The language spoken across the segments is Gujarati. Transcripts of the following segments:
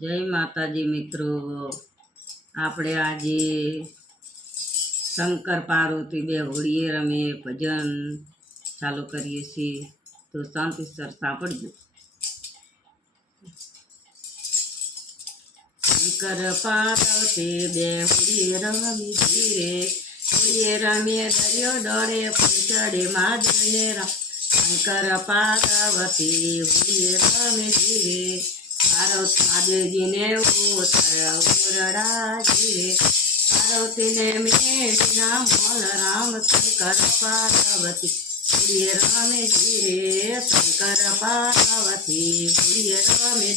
જય માતાજી મિત્રો, આપણે આજે શંકર પાર્વતી બે હોળીએ રમે ભજન ચાલુ કરીએ છીએ, તો શાંતિસર સાંભળજો. શંકર પાર્વતી બે હોળીએ રમી ધીરે, હોળીએ રમીએ દરિયો ડોળે ફૂલ ચડે મહાદેવને રામ. શંકર પાર્વતી હોળીએ રમે ધીરે, મહાદેવજીને ઓરડાજીએ, પાર્વતીને મેળીના મોલ રામ. શંકર પાર્વતી હોળીએ રમે ધીરે, શંકર પાર્વતી હોળીએ રમે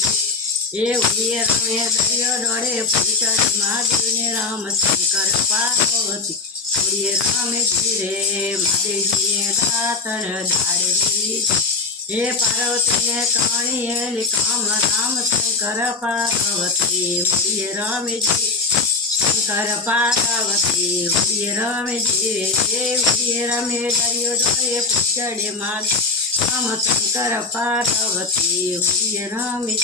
એ હોળીએ રમે દરિયો ડોળે ફૂલ ચડે મહાદેવને રામ. શંકર પાર્વતી હોળીએ રમે ધીરે, મહાદેવજીને દાતર દાડવી હે પાર્વતીને કણીએ કામ રામ. શંકર પાર્વતી હોળીએ રમે શંકર પાર્વતી હોળીએ રમે હે હોળીએ રમે દરિયો ડોળે ફૂલ ચડે રામ. શંકર પાર્વતી હોળીએ રમે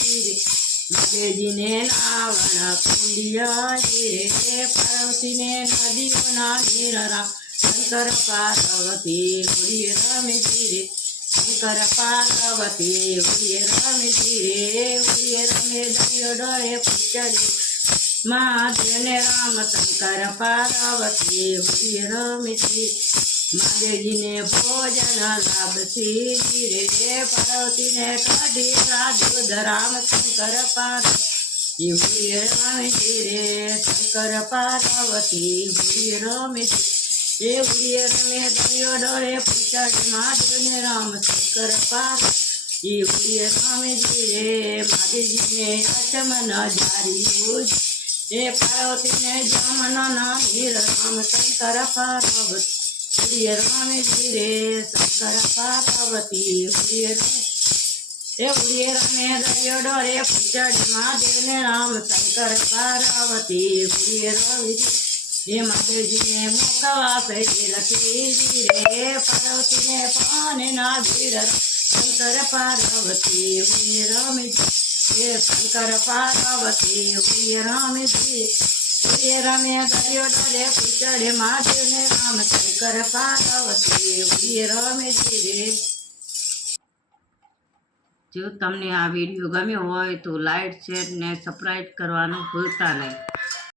મહાદેવજીને નાવણ કુંડિયા રે, પાર્વતીને નદીઓના નીર રામ. શંકર પાર્વતી હોળીએ રમે ધીરે, શંકર પાર્વતી હોળીએ રમે ધીરે, હોળીએ રમે દરિયો ડોળે ફૂલ ચડે મહાદેવને રામ. શંકર પાર્વતી હોળીએ રમે મહાદેવજીને ભોજન લાભથી ધીરે, પાર્વતીને કાઢી રાધુદ રામ. શંકર પાર્વતી હોળીએ રમે ધીરે, શંકર પાર્વતી હોળીએ રમે એ હોળીએ રમે દરિયો ડોળે ફૂલ ચડે મહાદેવને રામ. શંકર પાર્વતી હોળીએ રમે ધીરે, મહાદેવજીને અચમન જાર્યું એ પાર્વતીને જમના નીર રામ. શંકર પાર્વતી હોળીએ રમે ધીરે, શંકર પાર્વતી હોળીએ રમે એ હોળીએ રમે દરિયો ડોળે ફૂલ ચડે મહાદેવને રામ. શંકર પાર્વતી હોળીએ રમે હે મહાદેવજીને મોકવા પેટી લખી ધીરે, પાર્વતીને પાને ના ભીર. શંકર પાર્વતી હોળીએ રમે હે શંકર પાર્વતી હોળીએ રમે ધીરે, હોળીએ રમે દરિયો ડોળે ફૂલ ચડે મહાદેવને રામ. શંકર પાર્વતી હોળીએ રમે ધીરે. જો તમને આ વિડીયો ગમ્યો હોય તો લાઈક, શેર ને સબસ્ક્રાઈબ કરવાનું ભૂલતા નહીં.